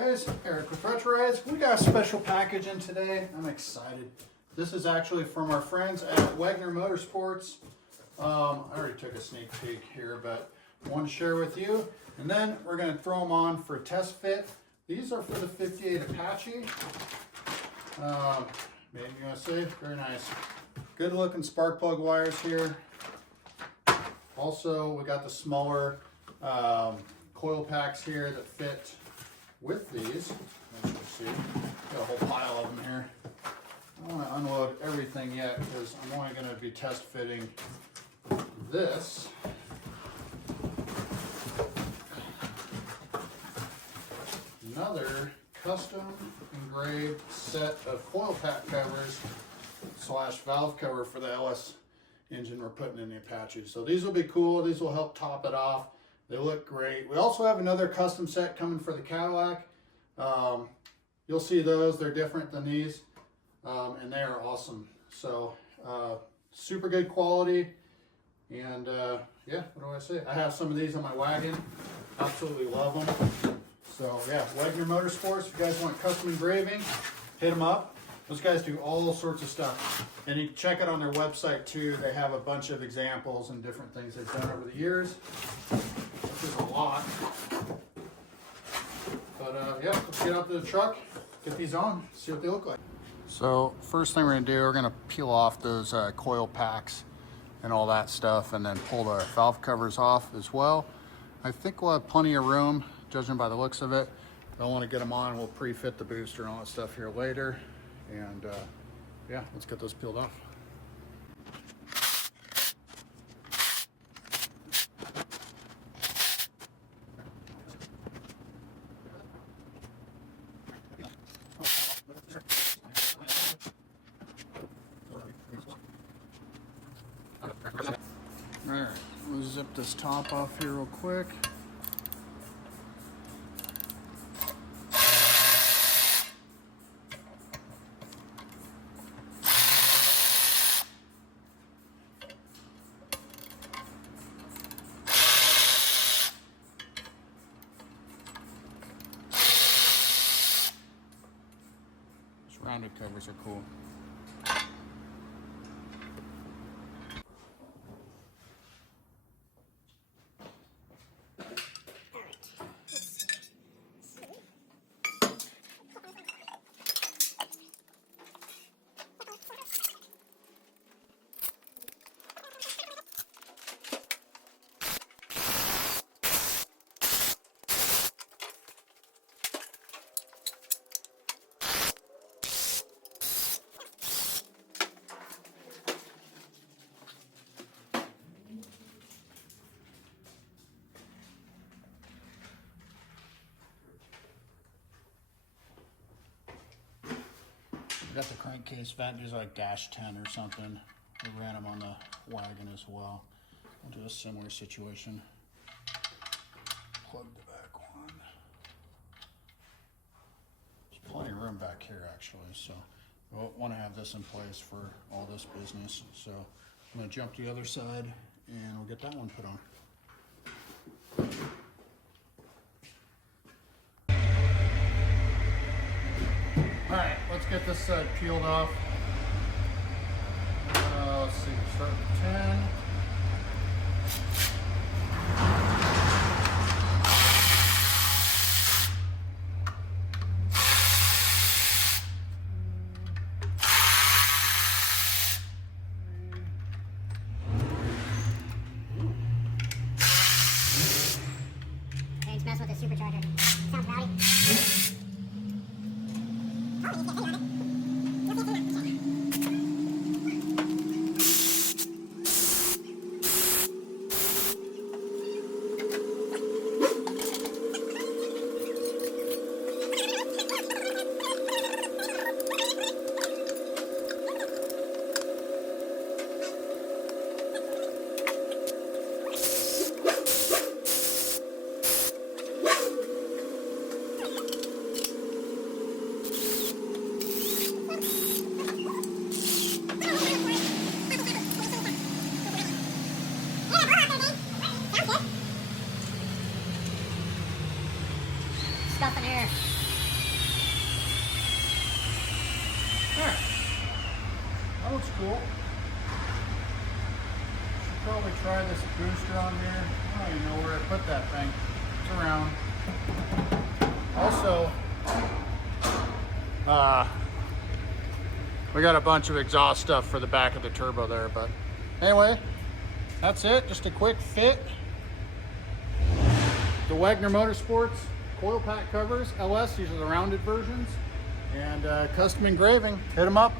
guys, Eric with Retro Rides. We got a special package in today. I'm excited. This is actually from our friends at Wagner Motorsports. I already took a sneak peek here, but I wanted to share with you. And then we're going to throw them on for a test fit. These are for the 58 Apache. Made in USA, very nice. Good looking spark plug wires here. Also, we got the smaller coil packs here that fit with these. As you can see, got a whole pile of them here. I don't want to unload everything yet because I'm only going to be test fitting this. Another custom engraved set of coil pack covers / valve cover for the LS engine we're putting in the Apache. So these will be cool. These will help top it off. They look great. We also have another custom set coming for the Cadillac. You'll see those. They're different than these, and they are awesome. So super good quality. And yeah, what do I say? I have some of these on my wagon. Absolutely love them. So yeah, Wagner Motorsports. If you guys want custom engraving, hit them up. Those guys do all sorts of stuff. And you can check it on their website too. They have a bunch of examples and different things they've done over the years. Which is a lot. But yeah, let's get out to the truck, get these on, see what they look like. So first thing we're gonna do, we're gonna peel off those coil packs and all that stuff, and then pull the valve covers off as well. I think we'll have plenty of room, judging by the looks of it. Don't want to get them on. We'll pre-fit the booster and all that stuff here later. And yeah, let's get those peeled off. All right, we'll zip this top off here real quick. These rounded covers are cool. I got the crankcase vent, these are like dash 10 or something. We ran them on the wagon as well. We'll do a similar situation. Plug the back one. There's plenty of room back here actually, so we'll want to have this in place for all this business. So I'm going to jump to the other side and we'll get that one put on. All right, let's get this side peeled off. Let's see, start with 10. Thanks, mess with the supercharger. Sounds rowdy. There. That looks cool. Should probably try this booster on here. I don't even know where I put that thing. It's around. Also, we got a bunch of exhaust stuff for the back of the turbo there, but anyway, that's it. Just a quick fit. The Wagner Motorsports coil pack covers, LS, these are the rounded versions, and custom engraving. Hit them up.